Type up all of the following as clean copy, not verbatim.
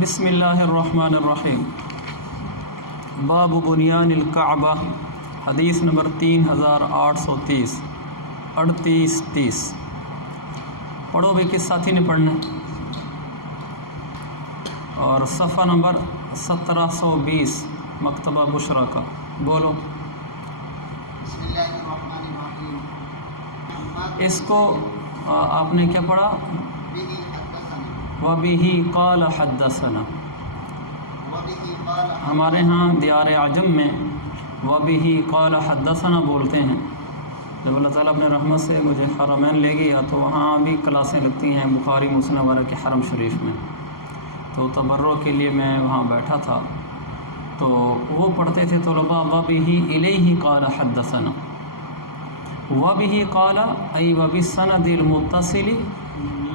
بسم اللہ الرحمن الرحیم۔ باب بنیان الکعبہ، حدیث نمبر 3830 3830۔ پڑھو بھائی، کس ساتھی نے پڑھنا ہے؟ اور صفحہ نمبر 1720 مکتبہ بشرا کا، بولو۔ بسم اللہ الرحمن الرحیم۔ اس کو آپ نے کیا پڑھا؟ وَبِهِ قَالَ حَدَّثَنَا۔ ہمارے ہاں دیار عجم میں وَبِهِ قَالَ حَدَّثَنَا بولتے ہیں۔ جب اللہ تعالیٰ اپنے رحمت سے مجھے حرمین لے گیا تو وہاں بھی کلاسیں لگتی ہیں بخاری مسلم وغیرہ کے حرم شریف میں، تو تبرک کے لیے میں وہاں بیٹھا تھا، تو وہ پڑھتے تھے طلباء وَبِهِ إِلَيْهِ قَالَ حَدَّثَنَا۔ وَبِهِ قَالَ أي وَبِالسَّنَدِ الْمُتَّصِلِ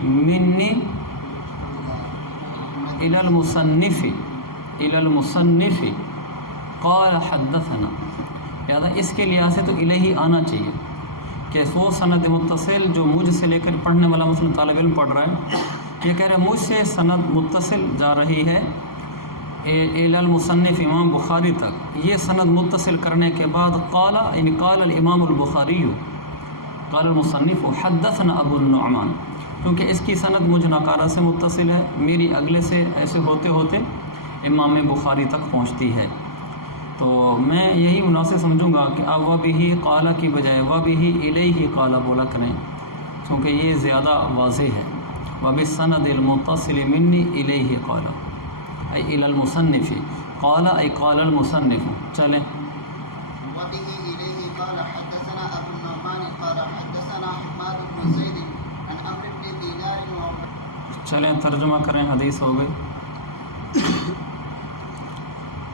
مِنِّي إلى المصنف قال حدثنا۔ لہذا اس کے لحاظ سے تو الہی آنا چاہیے کہ وہ سند متصل جو مجھ سے لے کر پڑھنے والا مثلا طالب علم پڑھ رہا ہے، یہ کہہ رہے ہیں مجھ سے سند متصل جا رہی ہے إلى المصنف امام بخاری تک۔ یہ سند متصل کرنے کے بعد قال یعنی قال الامام البخاری قال المصنف حدثنا ابو النعمان، کیونکہ اس کی سند مجھ ناکارہ سے متصل ہے، میری اگلے سے ایسے ہوتے ہوتے امام بخاری تک پہنچتی ہے، تو میں یہی مناسب سمجھوں گا کہ اب وَبِهِ قَالَ کی بجائے وَبِهِ إِلَيْهِ قَالَ بولا کریں، کیونکہ یہ زیادہ واضح ہے۔ وَبِالسَّنَدِ الْمُتَّصِلِ مِنِّي إِلَيْهِ قَالَ أي إلى المصنف، قال أي قال المصنف۔ چلیں وَبِهِ إِلَيْهِ قَالَ حَدَّثَنَا أَبُو النُّعْمَانِ قَالَ حَدَّثَنَا حَمَّادُ بْنُ زَيْدٍ عن عمرو بن دينار۔ چلیں ترجمہ کریں، حدیث ہو گئی۔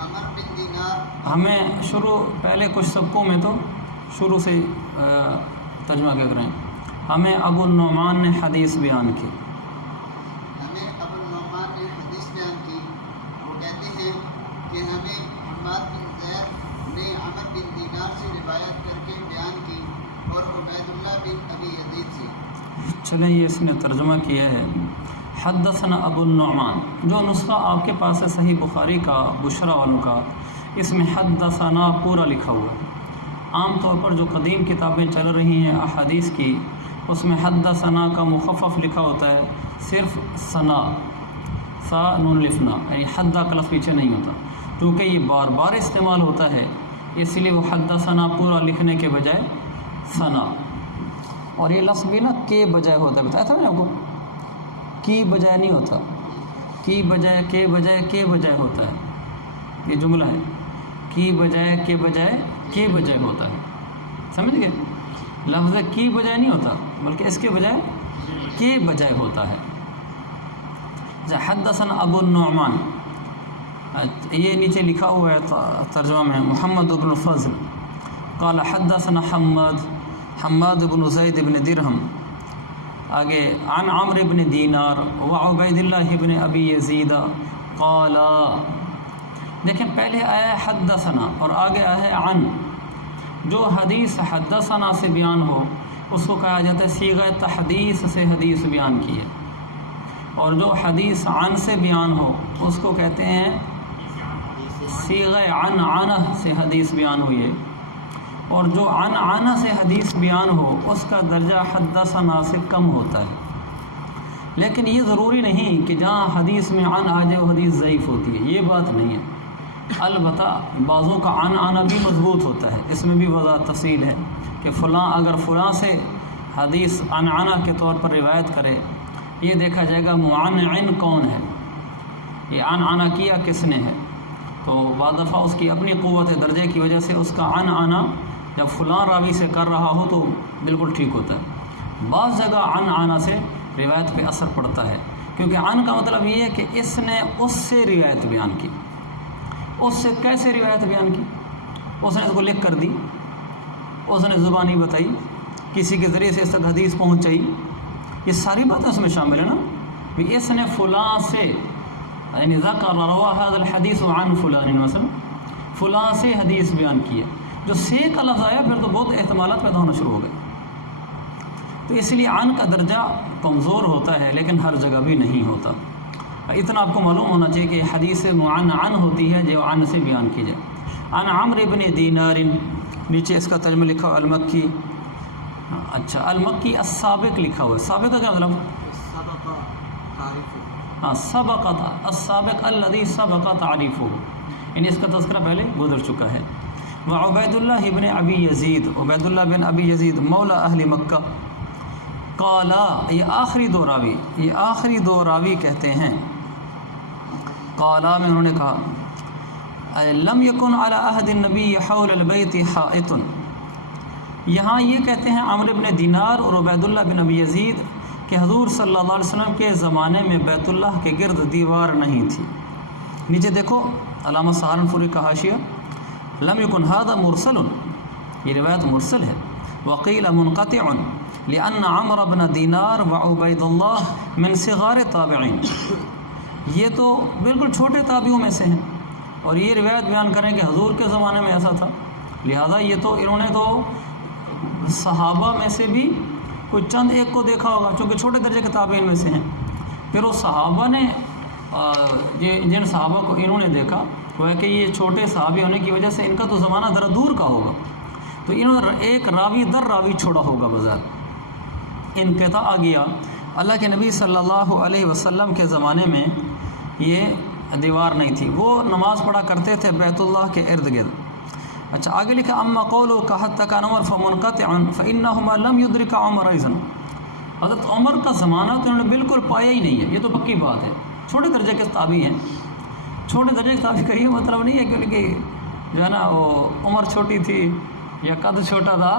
عمر بن دینار ہمیں شروع پہلے کچھ سبقوں میں تو شروع سے ترجمہ کیا کریں، ہمیں ابو النعمان نے حدیث بیان کی۔ ہمیں ابو النعمان نے حدیث بیان کی، وہ کہتے ہیں کہ ہمیں حماد بن زید نے عمر بن دینار سے روایت کر کے بیان کی اور عبید اللہ بن ابی یزید سے۔ چلیں یہ اس نے ترجمہ کیا ہے حدثنا ابو النعمان۔ جو نسخہ آپ کے پاس ہے صحیح بخاری کا بشرا والوں کا، اس میں حدثنا پورا لکھا ہوا ہے۔ عام طور پر جو قدیم کتابیں چل رہی ہیں احادیث کی، اس میں حدثنا کا مخفف لکھا ہوتا ہے، صرف ثنا سا نون لفنا، یعنی حدہ کا لفظ پیچھے نہیں ہوتا، کیونکہ یہ بار بار استعمال ہوتا ہے، اس لیے وہ حدثنا پورا لکھنے کے بجائے ثنا۔ اور یہ لفظ بھی نا کے بجائے ہوتا ہے، بتایا تھا میں نے آپ کو، کی بجائے نہیں ہوتا، کی بجائے کے بجائے کے بجائے ہوتا ہے، یہ جملہ ہے، کی بجائے کے بجائے کے بجائے ہوتا ہے، سمجھ گئے؟ لفظ کی بجائے نہیں ہوتا بلکہ اس کے بجائے کے بجائے ہوتا ہے۔ حدثنا ابو النعمان، یہ نیچے لکھا ہوا ہے ترجمہ میں، محمد بن فضل قال حدثنا حماد بن زید بن درہم، آگے عن عمرو بن دینار وعبید اللہ بن ابی یزید قال۔ دیکھیں پہلے آیا ہے حدثنا اور آگے آیا ہے عن۔ جو حدیث حدثنا سے بیان ہو اس کو کہا جاتا ہے صیغہ تحدیث سے حدیث بیان کی ہے، اور جو حدیث عن سے بیان ہو اس کو کہتے ہیں صیغہ عنعنہ سے حدیث بیان ہوئی ہے، اور جو عنعنہ سے حدیث بیان ہو اس کا درجہ حدثنا سے کم ہوتا ہے۔ لیکن یہ ضروری نہیں کہ جہاں حدیث میں عن آ جائے وہ حدیث ضعیف ہوتی ہے، یہ بات نہیں ہے۔ البتہ بعضوں کا عنعنہ بھی مضبوط ہوتا ہے، اس میں بھی وضاحت تفصیل ہے کہ فلاں اگر فلاں سے حدیث عنعنہ کے طور پر روایت کرے، یہ دیکھا جائے گا معنعن کون ہے، یہ عنعنہ کیا کس نے ہے، تو بعض دفعہ اس کی اپنی قوت درجے کی وجہ سے اس کا عنعنہ جب فلاں راوی سے کر رہا ہو تو بالکل ٹھیک ہوتا ہے۔ بعض جگہ عنعنہ سے روایت پہ اثر پڑتا ہے، کیونکہ عن کا مطلب یہ ہے کہ اس نے اس سے روایت بیان کی۔ اس سے کیسے روایت بیان کی؟ اس نے اس کو لکھ کر دی، اس نے زبانی بتائی، کسی کے ذریعے سے اس تک حدیث پہنچائی، یہ ساری باتیں اس میں شامل ہے نا، کہ اس نے فلاں سے یعنی ذکر روا هذا الحدیث عن فلان، مثلا فلاں سے حدیث بیان کی ہے، جو سے کا لفظ آیا پھر تو بہت احتمالات پیدا ہونا شروع ہو گئے، تو اس لیے عن کا درجہ کمزور ہوتا ہے لیکن ہر جگہ بھی نہیں ہوتا۔ اتنا آپ کو معلوم ہونا چاہیے کہ حدیث معن ہوتی ہے جو عن سے بیان کی جائے. عن عمرو بن دینار، نیچے اس کا ترجمہ لکھا ہوا المکی. اچھا المکی السابق لکھا ہوا ہے. سابق کا کیا مطلب؟ سبق السابق الذي سبق تعریفہ، یعنی اس کا تذکرہ پہلے گزر چکا ہے. وعبید اللہ بن ابی یزید، عبید اللہ بن ابی یزید مولا اہل مکہ. قالا، یہ آخری دو راوی کہتے ہیں. قالا میں انہوں نے کہا لم یکن علی عہد النبی حول البیت حائط. یہاں یہ کہتے ہیں عمرو بن دینار اور عبید اللہ بن ابی یزید کہ حضور صلی اللہ علیہ وسلم کے زمانے میں بیت اللہ کے گرد دیوار نہیں تھی. نیچے دیکھو علامہ سہارنپوری کا حاشیہ، لم یکن ھذا مرسل، یہ روایت مرسل ہے. وقیل منقطع لأن عمرو بن دینار وعبید اللہ من صغار تابعین، یہ تو بالکل چھوٹے تابعوں میں سے ہیں اور یہ روایت بیان کریں کہ حضور کے زمانے میں ایسا تھا، لہذا یہ تو انہوں نے تو صحابہ میں سے بھی کوئی چند ایک کو دیکھا ہوگا چونکہ چھوٹے درجے کے تابعین میں سے ہیں. پھر وہ صحابہ نے جن صحابہ کو انہوں نے دیکھا وہ ہے کہ یہ چھوٹے صحابی ہونے کی وجہ سے ان کا تو زمانہ ذرا دور کا ہوگا، تو انہوں نے ایک راوی در راوی چھوڑا ہوگا بظاہر. انقطاع آ گیا. اللہ کے نبی صلی اللہ علیہ وسلم کے زمانے میں یہ دیوار نہیں تھی، وہ نماز پڑھا کرتے تھے بیت اللہ کے ارد گرد. اچھا آگے لکھا اما قولوا کہ حتی کان عمر فمنقطعا فانہما لم یدرک عمر ایضا. حضرت عمر کا زمانہ تو انہوں نے بالکل پایا ہی نہیں ہے، یہ تو پکی بات ہے. چھوٹے درجے کے تابعی ہیں. چھوٹے درجے کے تابعی کا یہ مطلب نہیں ہے کہ جو ہے نا وہ عمر چھوٹی تھی یا قد چھوٹا تھا.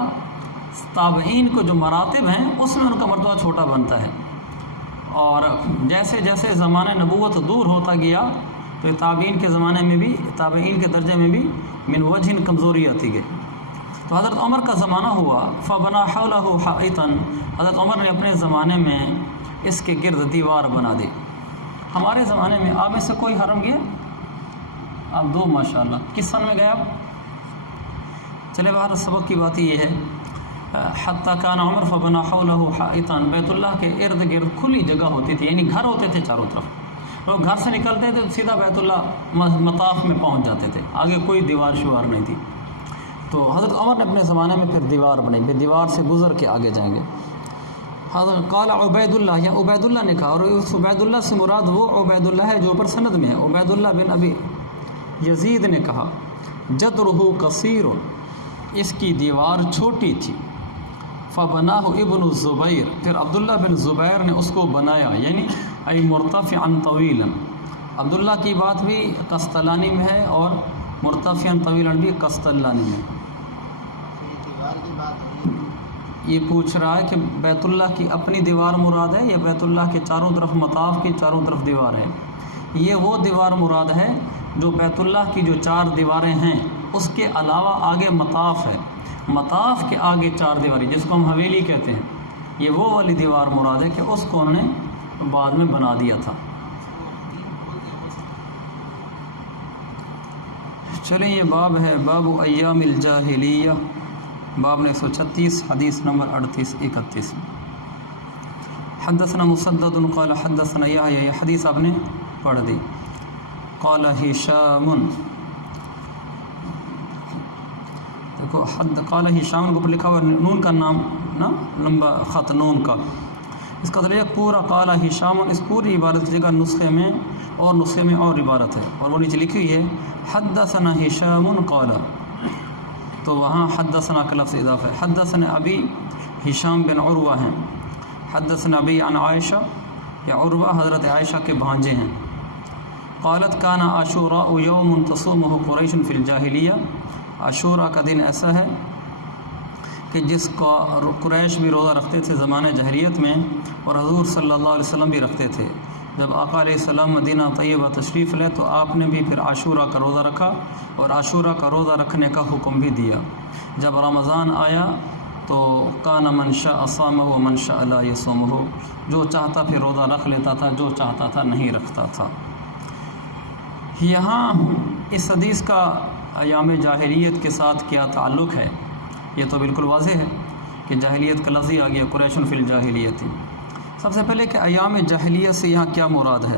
تابعین کو جو مراتب ہیں اس میں ان کا مرتبہ چھوٹا بنتا ہے، اور جیسے جیسے زمانہ نبوت دور ہوتا گیا تو تابعین کے زمانے میں بھی، تابعین کے درجے میں بھی من وجہ کمزوری آتی گئی. تو حضرت عمر کا زمانہ ہوا فبنا حولہ حائطا، حضرت عمر نے اپنے زمانے میں اس کے گرد دیوار بنا دی. ہمارے زمانے میں آپ میں سے کوئی حرم گیا؟ آپ دو ماشاءاللہ. کس سن میں گئے آپ؟ چلے باہر سبق کی بات یہ ہے حتی کان عمر فبنا حولہ حائطا، بیت اللہ کے ارد گرد کھلی جگہ ہوتی تھی، یعنی گھر ہوتے تھے چاروں طرف. لوگ گھر سے نکلتے تھے سیدھا بیت اللہ مطاف میں پہنچ جاتے تھے، آگے کوئی دیوار شوار نہیں تھی. تو حضرت عمر نے اپنے زمانے میں پھر دیوار بنائی، پھر دیوار سے گزر کے آگے جائیں گے. حضرت قال عبید اللہ، یا عبید اللہ نے کہا، اور اس عبید اللہ سے مراد وہ عبید اللہ ہے جو اوپر سند میں ہے. عبید اللہ بن ابی یزید نے کہا جدرہ قصیر، اس کی دیوار چھوٹی تھی. فبناہ ابن الزبیر، پھر عبداللہ بن زبیر نے اس کو بنایا، یعنی ای مرتفعا طویلا. عبداللہ کی بات بھی قسطلانی میں ہے اور مرتفعا طویلا بھی قسطلانی میں. یہ پوچھ رہا ہے کہ بیت اللہ کی اپنی دیوار مراد ہے یا بیت اللہ کے چاروں طرف مطاف کی چاروں طرف دیوار ہے؟ یہ وہ دیوار مراد ہے جو بیت اللہ کی جو 4 دیواریں ہیں اس کے علاوہ آگے مطاف ہے، مطاف کے آگے 4 دیواریں جس کو ہم حویلی کہتے ہیں، یہ وہ والی دیوار مراد ہے کہ اس کو انہوں نے بعد میں بنا دیا تھا. چلیں یہ باب ہے باب ایام الجاہلیہ، باب 136 حدیث نمبر 38-31. حدثنا مسدد قال حدثنا یحییٰ، یہ حدیث آپ نے پڑھ دی. قال ہشام، دیکھو قال ہشام کو لکھا ہوا نون کا نام نا لمبا خط نون کا، اس کا طریقہ پورا قال ہشام، اس پوری عبارت کی جگہ نسخے میں اور عبارت ہے، اور وہ نیچے لکھی ہوئی ہے حدثنا ہشام قال، تو وہاں حدثنا کا لفظ اضافہ ہے. حدثنا ابی، ہشام بن عروہ ہیں. حدثنا ابی عن عائشہ، یا عروہ حضرت عائشہ کے بھانجے ہیں. قالت کان عاشوراء یوم تصومہ قریش فی الجاہلیہ، عاشوراء کا دن ایسا ہے کہ جس کا قریش بھی روزہ رکھتے تھے زمانہ جاہلیت میں، اور حضور صلی اللہ علیہ وسلم بھی رکھتے تھے. جب آقا علیہ السلام مدینہ طیبہ تشریف لے تو آپ نے بھی پھر عاشوراء کا روزہ رکھا اور عاشوراء کا روزہ رکھنے کا حکم بھی دیا. جب رمضان آیا تو کان من شاء صامہ و من شاء لا یصومہ، جو چاہتا پھر روزہ رکھ لیتا تھا، جو چاہتا تھا نہیں رکھتا تھا. یہاں اس حدیث کا ایام جاہلیت کے ساتھ کیا تعلق ہے یہ تو بالکل واضح ہے کہ جاہلیت کا لفظ ہی آ گیا قریش فی الجاہلیت. سب سے پہلے کہ ایام جاہلیت سے یہاں کیا مراد ہے؟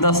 10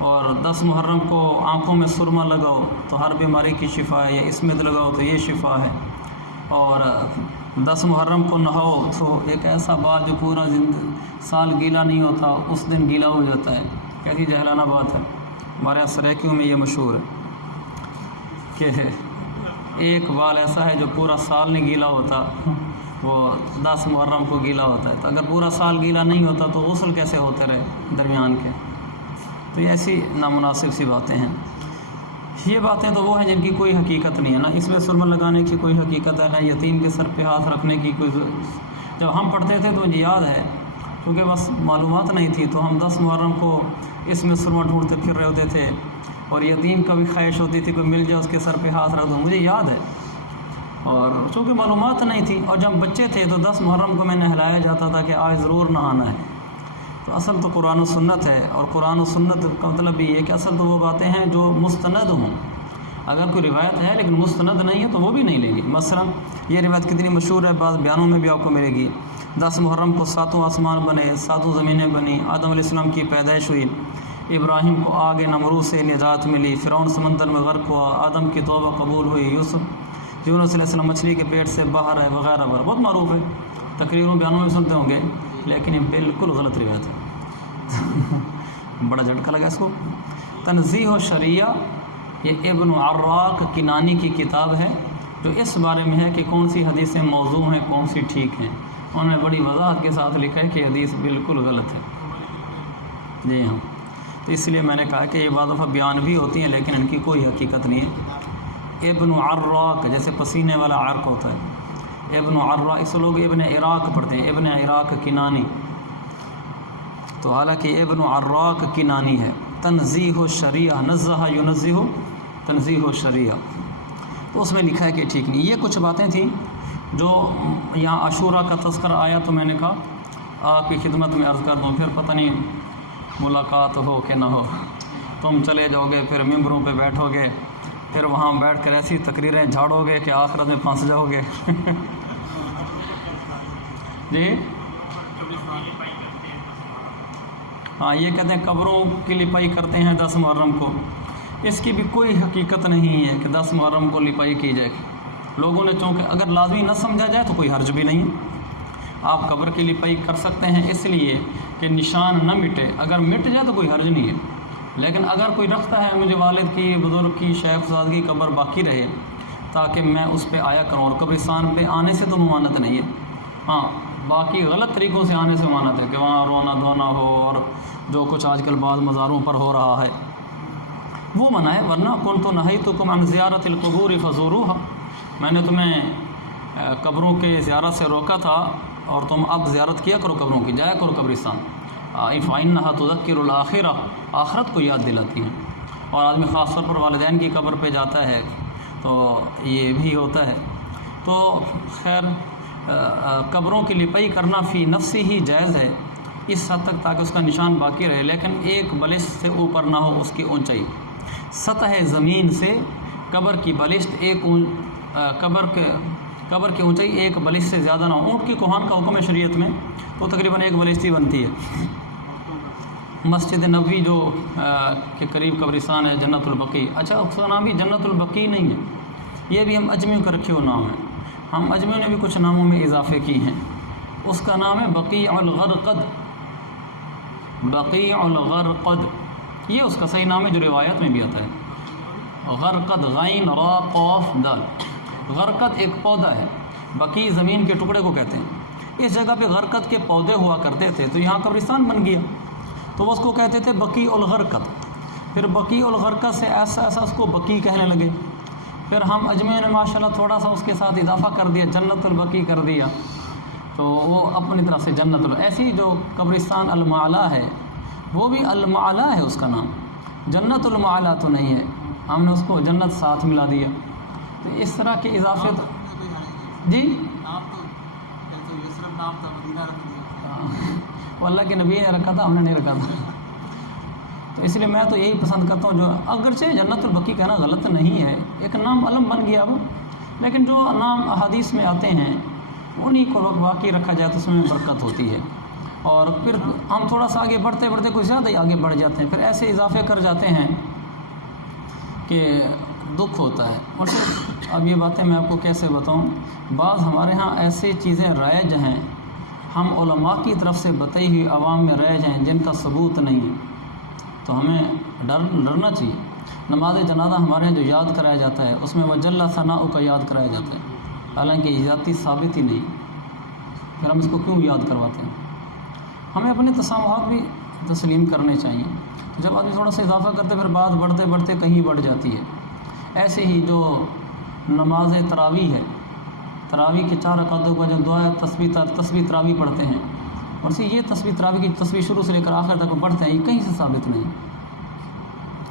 اور 10 محرم کو آنکھوں میں سرما لگاؤ تو ہر بیماری کی شفا ہے، یا اسمت لگاؤ تو یہ شفا ہے، اور 10 محرم کو نہاؤ تو ایک ایسا بال جو پورا سال گیلا نہیں ہوتا اس دن گیلا ہو جاتا ہے۔ کیسی جہلانہ بات ہے۔ ہمارے یہاں سریکیوں میں یہ مشہور ہے کہ ایک بال ایسا ہے جو پورا سال نہیں گیلا ہوتا، وہ 10 محرم کو گیلا ہوتا ہے۔ تو اگر پورا سال گیلا نہیں ہوتا تو غسل کیسے ہوتے رہے درمیان کے؟ تو یہ ایسی نامناسب سی باتیں ہیں۔ یہ باتیں تو وہ ہیں جن کی کوئی حقیقت نہیں ہے، نہ اس میں سرما لگانے کی کوئی حقیقت ہے، نہ یتیم کے سر پہ ہاتھ رکھنے کی کوئی جب ہم پڑھتے تھے تو مجھے یاد ہے، کیونکہ بس معلومات نہیں تھی، تو ہم 10 محرم کو اس میں سرما ڈھونڈتے پھر رہے ہوتے تھے، اور یتیم کا بھی خواہش ہوتی تھی کوئی مل جائے اس کے سر پہ ہاتھ رکھ دو، مجھے یاد ہے۔ اور چونکہ معلومات نہیں تھی، اور جب بچے تھے تو 10 محرم کو میں نہلایا جاتا تھا کہ آج ضرور نہانا ہے۔ تو اصل تو قرآن و سنت ہے، اور قرآن و سنت کا مطلب یہ ہے کہ اصل تو وہ باتیں ہیں جو مستند ہوں۔ اگر کوئی روایت ہے لیکن مستند نہیں ہے تو وہ بھی نہیں لیں گے۔ مثلا یہ روایت کتنی مشہور ہے، بعض بیانوں میں بھی آپ کو ملے گی۔ 10 محرم کو 7 آسمان بنے، 7 زمینیں بنی، آدم علیہ السلام کی پیدائش ہوئی، ابراہیم کو آگ نمرود سے نجات ملی، فرعون سمندر میں غرق ہوا، آدم کی توبہ قبول ہوئی، یونس علیہ السلام مچھلی کے پیٹ سے باہر ہے، وغیرہ وغیرہ، بہت معروف ہے، تقریروں بیانوں میں سنتے ہوں گے، لیکن یہ بالکل غلط روایت ہے۔ بڑا جھٹکا لگا اس کو۔ تنزیہ و شریعہ یہ ابن عراق کنانی کی کتاب ہے، جو اس بارے میں ہے کہ کون سی حدیثیں موضوع ہیں، کون سی ٹھیک ہیں۔ انہوں نے بڑی وضاحت کے ساتھ لکھا ہے کہ حدیث بالکل غلط ہے۔ جی ہاں، تو اس لیے میں نے کہا کہ یہ بعض دفعہ بیان بھی ہوتی ہیں لیکن ان کی کوئی حقیقت نہیں ہے۔ ابن عراق جیسے پسینے والا عرق ہوتا ہے، ابن عراق، اس لوگ ابن عراق پڑھتے ہیں، ابن عراق کنانی، تو حالانکہ ابن عراق کنانی ہے۔ تنزیہ الشریعہ، نزہ ینزہ، تنزیہ الشریعہ، تو اس میں لکھا ہے کہ ٹھیک نہیں۔ یہ کچھ باتیں تھیں جو یہاں عاشورہ کا تذکرہ آیا تو میں نے کہا آپ کی خدمت میں عرض کر دوں، پھر پتہ نہیں ملاقات ہو کہ نہ ہو، تم چلے جاؤ گے، پھر ممبروں پہ بیٹھو گے، پھر وہاں بیٹھ کر ایسی تقریریں جھاڑو گے کہ آخرت میں پھنس جاؤ گے۔ جی ہاں، یہ کہتے ہیں قبروں کی لپائی کرتے ہیں 10 محرم کو، اس کی بھی کوئی حقیقت نہیں ہے کہ 10 محرم کو لپائی کی جائے۔ لوگوں نے چونکہ اگر لازمی نہ سمجھا جائے تو کوئی حرج بھی نہیں ہے، آپ قبر کی لپائی کر سکتے ہیں اس لیے کہ نشان نہ مٹے، اگر مٹ جائے تو کوئی حرج نہیں ہے۔ لیکن اگر کوئی رکھتا ہے مجھے والد کی، بزرگ کی، شیخ زاد کی قبر باقی رہے تاکہ میں اس پہ آیا کروں، اور قبرستان پہ آنے سے تو ممانعت نہیں ہے، ہاں باقی غلط طریقوں سے آنے سے ممانعت ہے کہ وہاں رونا دھونا ہو، اور جو کچھ آج کل بعض مزاروں پر ہو رہا ہے وہ منع ہے۔ ورنہ کنت نہیتکم عن زیارت القبور فزوروها، میں نے تمہیں قبروں کے زیارت سے روکا تھا اور تم اب زیارت کیا کرو قبروں کی، جایا کرو قبرستان۔ فإنها تذکر الآخرہ، آخرت کو یاد دلاتی ہے، اور آدمی خاص طور پر والدین کی قبر پہ جاتا ہے تو یہ بھی ہوتا ہے۔ تو خیر قبروں کی لپائی کرنا فی نفسی ہی جائز ہے اس حد تک تاکہ اس کا نشان باقی رہے، لیکن ایک بلشت سے اوپر نہ ہو اس کی اونچائی، سطح زمین سے قبر کی بلشت قبر کی اونچائی ایک بلشت سے زیادہ نہ ہو۔ اونٹ کی کوہان کا حکم ہے شریعت میں، تو تقریباً ایک بلشت ہی بنتی ہے۔ مسجد نبوی جو کے قریب قبرستان ہے جنت البقیع، اچھا اس کا نام بھی جنت البقیع نہیں ہے، یہ بھی ہم اجمیوں کا رکھے ہوئے نام ہے، ہم اجمیوں نے بھی کچھ ناموں میں اضافے کی ہیں، اس کا نام ہے بقیع الغرقد، بقیع الغرقد، یہ اس کا صحیح نام ہے جو روایت میں بھی آتا ہے، غرقد، غین را قاف دال، غرقد ایک پودا ہے، بقیع زمین کے ٹکڑے کو کہتے ہیں۔ اس جگہ پہ غرقد کے پودے ہوا کرتے تھے تو یہاں قبرستان بن گیا، تو وہ اس کو کہتے تھے بقیع الغرقد، پھر بقیع الغرقد سے ایسا ایسا اس کو بقیع کہنے لگے، پھر ہم اجمیوں نے ماشاءاللہ تھوڑا سا اس کے ساتھ اضافہ کر دیا، جنت البقیع کر دیا، تو وہ اپنی طرف سے جنت ایسی جو قبرستان المعلا ہے وہ بھی المعلا ہے اس کا نام، جنت المعلا تو نہیں ہے، ہم نے اس کو جنت ساتھ ملا دیا۔ تو اس طرح کے اضافے تو جی وہ اللہ کے نبی نے رکھا تھا، ہم نے نہیں رکھا تھا، تو اس لیے میں تو یہی پسند کرتا ہوں، جو اگرچہ جنت البقیع کہنا غلط نہیں ہے، ایک نام علم بن گیا اب، لیکن جو نام احادیث میں آتے ہیں انہی کو باقی رکھا جائے تو اس میں برکت ہوتی ہے۔ اور پھر ہم تھوڑا سا آگے بڑھتے بڑھتے کچھ زیادہ ہی آگے بڑھ جاتے ہیں، پھر ایسے اضافے کر جاتے ہیں کہ دکھ ہوتا ہے۔ اور پھر اب یہ باتیں میں آپ کو کیسے بتاؤں، بعض ہمارے ہاں ایسی چیزیں رائج ہیں، ہم علماء کی طرف سے بتائی ہوئی عوام میں رائج ہیں جن کا ثبوت نہیں ہے، تو ہمیں ڈرنا چاہیے۔ نماز جنازہ ہمارے یہاں جو یاد کرایا جاتا ہے اس میں وجل ثناء کا یاد کرایا جاتا ہے، حالانکہ یہ ذاتی ثابت ہی نہیں، پھر ہم اس کو کیوں یاد کرواتے ہیں؟ ہمیں اپنے تسامحات بھی تسلیم کرنے چاہیے۔ جب آدمی تھوڑا سا اضافہ کرتے پھر بات بڑھتے بڑھتے کہیں بڑھ جاتی ہے۔ ایسے ہی جو نماز تراویح ہے، تراویح کے 4 رکعتوں کا جو دعا ہے تسبیح تراویح پڑھتے ہیں، اور سے یہ تسبیح تراویح کی تسبیح شروع سے لے کر آخر تک پڑھتے ہیں، یہ کہیں سے ثابت نہیں،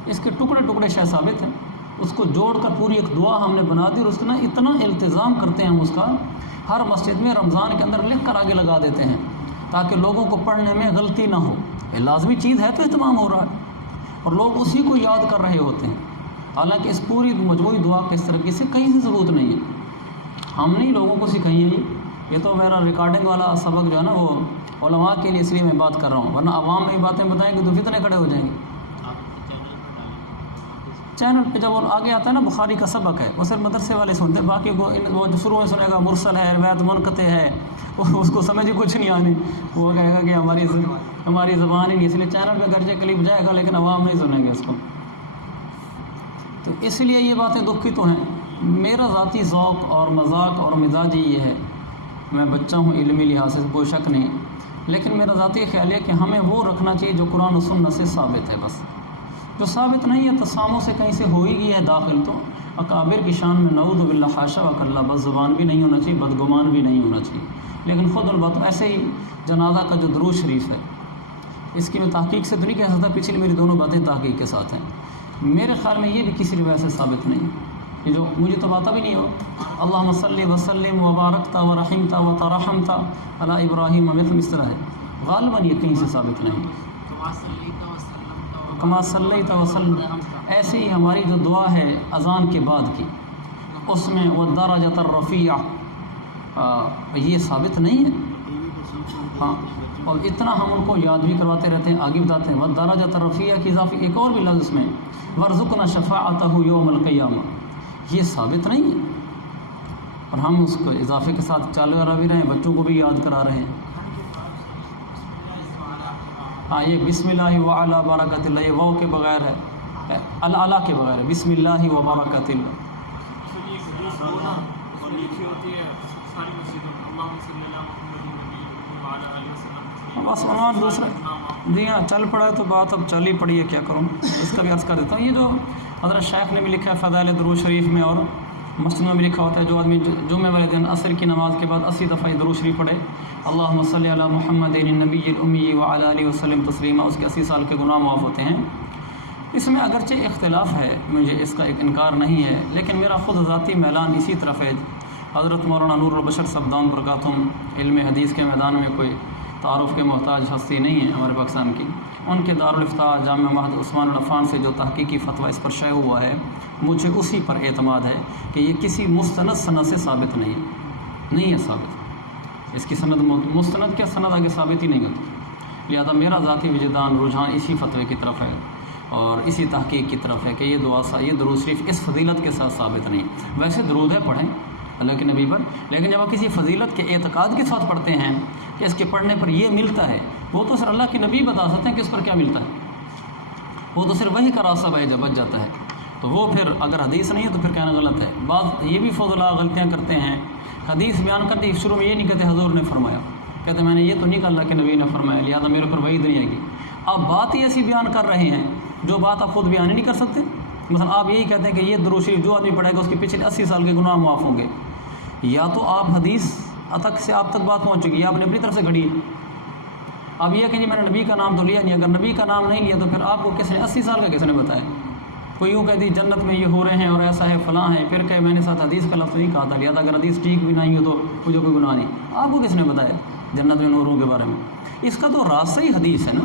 اس کے ٹکڑے ٹکڑے شاید ثابت ہیں، اس کو جوڑ کر پوری ایک دعا ہم نے بنا دی، اور اس کا اتنا التزام کرتے ہیں ہم اس کا، ہر مسجد میں رمضان کے اندر لکھ کر آگے لگا دیتے ہیں تاکہ لوگوں کو پڑھنے میں غلطی نہ ہو۔ یہ لازمی چیز ہے تو اہتمام ہو رہا ہے، اور لوگ اسی کو یاد کر رہے ہوتے ہیں، حالانکہ اس پوری مجموعی دعا کے اس طرح سے کہیں سے ثبوت نہیں ہے۔ ہم نہیں لوگوں کو سکھائی ہے، یہ تو میرا ریکارڈنگ والا سبق جو ہے نا وہ علماء کے لیے اس لیے میں بات کر رہا ہوں، ورنہ عوام میں یہ باتیں بتائیں گے تو فتنے کھڑے ہو جائیں گے۔ چینل پہ جب وہ آگے آتا ہے نا بخاری کا سبق ہے، وہ صرف مدرسے والے سنتے ہیں، باقی وہ جو شروع میں سنے گا مرسل ہے، روایت منقطع ہے، اس کو سمجھ ہی کچھ نہیں آنی، وہ کہے گا کہ ہماری زبان ہی نہیں، اس لیے چینل پہ گرجے کلیپ جائے گا لیکن عوام نہیں سنیں گے اس کو۔ تو اس لیے یہ باتیں دکھ کی تو ہیں۔ میرا ذاتی ذوق اور مذاق اور مزاج یہ ہے، میں بچہ ہوں علمی لحاظ سے کوئی شک نہیں، لیکن میرا ذاتی خیال ہے کہ ہمیں وہ رکھنا چاہیے جو قرآن و سنت سے ثابت ہے، بس جو ثابت نہیں ہے تساموں سے کہیں سے ہو ہی گئی ہے داخل، تو اکابر کی شان میں نعوذ باللہ حاشا وکلا، بد زبان بھی نہیں ہونا چاہیے، بدگمان بھی نہیں ہونا چاہیے۔ لیکن خود البت ایسے ہی جنازہ کا جو درود شریف ہے، اس کی میں تحقیق سے تو نہیں کہہ سکتا، پچھلی میری دونوں باتیں تحقیق کے ساتھ ہیں، میرے خیال میں یہ بھی کسی روایت سے ثابت نہیں، یہ جو مجھے تو آتا بھی نہیں ہو اللہم صلی وسلم وبارکتا ورحمتا وترحمتا علی ابراہیم، اس طرح ہے، غالباً یہ کہیں سے ثابت نہیں۔ کما صلیت وسلم، ایسے ہی ہماری جو دعا ہے اذان کے بعد کی، اس میں والدرجۃ الرفیع، یہ ثابت نہیں ہے، ہاں، اور اتنا ہم ان کو یاد بھی کرواتے رہتے ہیں، آگے بتاتے ہیں والدرجۃ الرفیع کی اضافی ایک اور بھی لفظ میں وارزقنا شفاعتہ یوم القیامہ، یہ ثابت نہیں ہے، اور ہم اس کو اضافے کے ساتھ چالو کرا بھی رہے ہیں، بچوں کو بھی یاد کرا رہے ہیں۔ ہاں، یہ بسم اللہ وعلی برکۃ اللہ، یہ واو کے بغیر ہے، اللہ کے بغیر ہے، بسم اللہ و برکۃ اللہ۔ بس عنوان دوسرا، جی ہاں چل پڑا ہے تو بات اب چل ہی پڑی ہے، کیا کروں، اس کا بھی عرض کر دیتا ہوں۔ یہ جو حضرت شیخ نے بھی لکھا ہے فضائل درود شریف میں، اور مسلم میں بھی لکھا ہوتا ہے جو آدمی جمعہ والے دن عصر کی نماز کے بعد 80 دفعہ درود شریف پڑھے، اللہم صلی علی محمد النبی الامی وعلی آلہ وسلم تسلیما، اس کے 80 سال کے گناہ معاف ہوتے ہیں۔ اس میں اگرچہ اختلاف ہے، مجھے اس کا ایک انکار نہیں ہے، لیکن میرا خود ذاتی میلان اسی طرف ہے۔ حضرت مولانا نور البشر صاحب دامت برکاتہم علم حدیث کے میدان میں کوئی تعارف کے محتاج ہستی نہیں ہے ہمارے پاکستان کی، ان کے دارالافتاء جامعہ معہد عثمان العفان سے جو تحقیقی فتویٰ اس پر شائع ہوا ہے، مجھے اسی پر اعتماد ہے کہ یہ کسی مستند سند سے ثابت نہیں ہے ثابت، اس کی سند مستند کیا سند آگے ثابت ہی نہیں ہوتی، لہذا میرا ذاتی وجدان رجحان اسی فتوے کی طرف ہے اور اسی تحقیق کی طرف ہے کہ یہ یہ درود شریف اس فضیلت کے ساتھ ثابت نہیں۔ ویسے درود ہے پڑھیں اللہ کے نبی پر، لیکن جب آپ کسی فضیلت کے اعتقاد کے ساتھ پڑھتے ہیں کہ اس کے پڑھنے پر یہ ملتا ہے، وہ تو صرف اللہ کے نبی بتا سکتے ہیں کہ اس پر کیا ملتا ہے، وہ تو صرف وہی کا راستہ بچ جاتا ہے، تو وہ پھر اگر حدیث نہیں ہے تو پھر کہنا غلط ہے۔ بعض یہ بھی فضلاء غلطیاں کرتے ہیں، حدیث بیان کرتے شروع میں یہ نہیں کہتے حضور نے فرمایا، کہتے میں نے یہ تو نہیں کہا اللہ کے نبی نے فرمایا، لہٰذا میرے پر وعید نہیں آئے گی۔ آپ بات ہی ایسی بیان کر رہے ہیں جو بات آپ خود بیان ہی نہیں کر سکتے، مثلا آپ یہی کہتے ہیں کہ یہ درود شریف جو آدمی پڑھے گا اس کے پچھلے 80 سال کے گناہ معاف ہوں گے، یا تو آپ حدیث تک سے آپ تک بات پہنچ چکی ہے، آپ نے اپنی طرف سے گھڑی ہے، اب یہ کہ جی میں نے نبی کا نام تو لیا نہیں، اگر نبی کا نام نہیں لیا تو پھر آپ کو کس نے 80 سال کا کس نے بتایا؟ کوئی یوں کہتی جنت میں یہ ہو رہے ہیں اور ایسا ہے فلاں ہے، پھر کہ میں نے ساتھ حدیث کا لفظ نہیں کہا تھا، لہٰذا اگر حدیث ٹھیک بھی نہیں ہو تو مجھے کوئی گناہ نہیں۔ آپ کو کس نے بتایا جنت میں نوروں کے بارے میں؟ اس کا تو راستہ ہی حدیث ہے نا،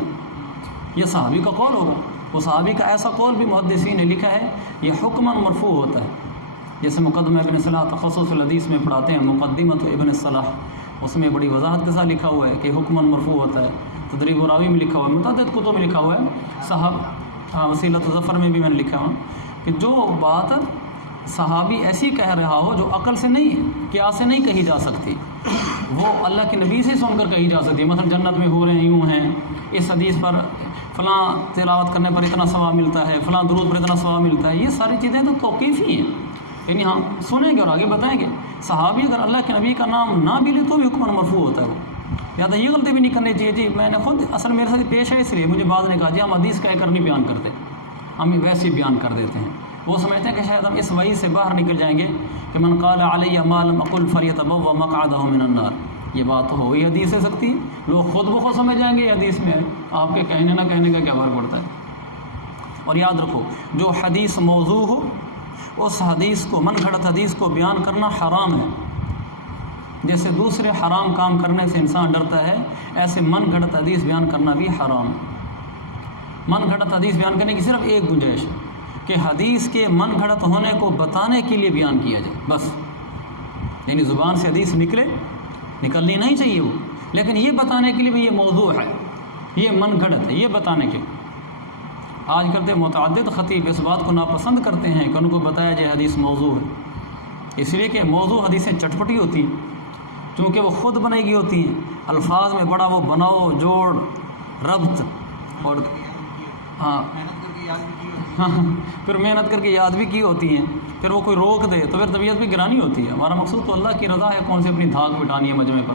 یہ صحابی کا قول ہوگا، وہ صحابی کا ایسا قول بھی محدثین نے لکھا ہے، یہ حکماً مرفوع ہوتا ہے، جیسے مقدمہ ابن صلاح تخصص الحدیث میں پڑھاتے ہیں، مقدمۃ ابن صلاح، اس میں بڑی وضاحت کے ساتھ لکھا ہوا ہے کہ حکماً مرفوع ہوتا ہے، تدریب و راوی میں لکھا ہوا ہے، متعدد کتب میں لکھا ہوا ہے، وسیلۃ ظفر میں بھی میں نے لکھا ہوا کہ جو بات صحابی ایسی کہہ رہا ہو جو عقل سے نہیں، قیاس سے نہیں کہی جا سکتی، وہ اللہ کے نبی سے سن کر کہی جا سکتی ہے۔ مثلا جنت میں حوریں یوں ہیں، اس حدیث پر فلاں تلاوت کرنے پر اتنا ثواب ملتا ہے، فلاں درود پر اتنا ثواب ملتا ہے، یہ ساری چیزیں تو توقیفی ہیں، یعنی ہم سنیں گے اور آگے بتائیں گے۔ صحابی اگر اللہ کے نبی کا نام نہ بھی لے تو بھی حکم مرفوع ہوتا ہے وہ، یا تو یہ غلطی بھی نہیں کرنی چاہیے جی میں نے خود اصل میرے ساتھ پیش ہے، اس لیے مجھے بعض نے کہا جی ہم حدیث کہہ کر نہیں بیان کرتے، ہم ویسے ہی بیان کر دیتے ہیں۔ وہ سمجھتے ہیں کہ شاید ہم اس وعید سے باہر نکل جائیں گے کہ من قال علی ما لم اقل فلیتبوأ مقعدہ من النار، یہ بات تو ہو ہی حدیث سے سکتی ہے، لوگ خود بخود سمجھ جائیں گے یہ حدیث میں ہے، آپ کے کہنے نہ کہنے کا کیا فرق پڑتا ہے۔ اور یاد رکھو جو حدیث موضوع ہو اس حدیث کو، من گھڑت حدیث کو بیان کرنا حرام ہے، جیسے دوسرے حرام کام کرنے سے انسان ڈرتا ہے، ایسے من گھڑت حدیث بیان کرنا بھی حرام ہے۔ من گھڑت حدیث بیان کرنے کی صرف ایک گنجائش ہے کہ حدیث کے من گھڑت ہونے کو بتانے کے لیے بیان کیا جائے، بس، یعنی زبان سے حدیث نکلنی نہیں چاہیے وہ، لیکن یہ بتانے کے لیے بھی یہ موضوع ہے، یہ من گھڑت ہے، یہ بتانے کے لیے۔ آج کل متعدد خطیب اس بات کو ناپسند کرتے ہیں کہ ان کو بتایا جائے حدیث موضوع ہے، اس لیے کہ موضوع حدیثیں چٹپٹی ہوتی ہیں، چونکہ وہ خود بنائی گئی ہوتی ہیں، الفاظ میں بڑا وہ بناؤ جوڑ ربط، اور ہاں پھر محنت کر کے یاد بھی کی ہوتی ہیں، پھر وہ کوئی روک دے تو پھر طبیعت بھی گرانی ہوتی ہے۔ ہمارا مقصود تو اللہ کی رضا ہے، کون سی اپنی دھاک مٹانی ہے مجمع پر۔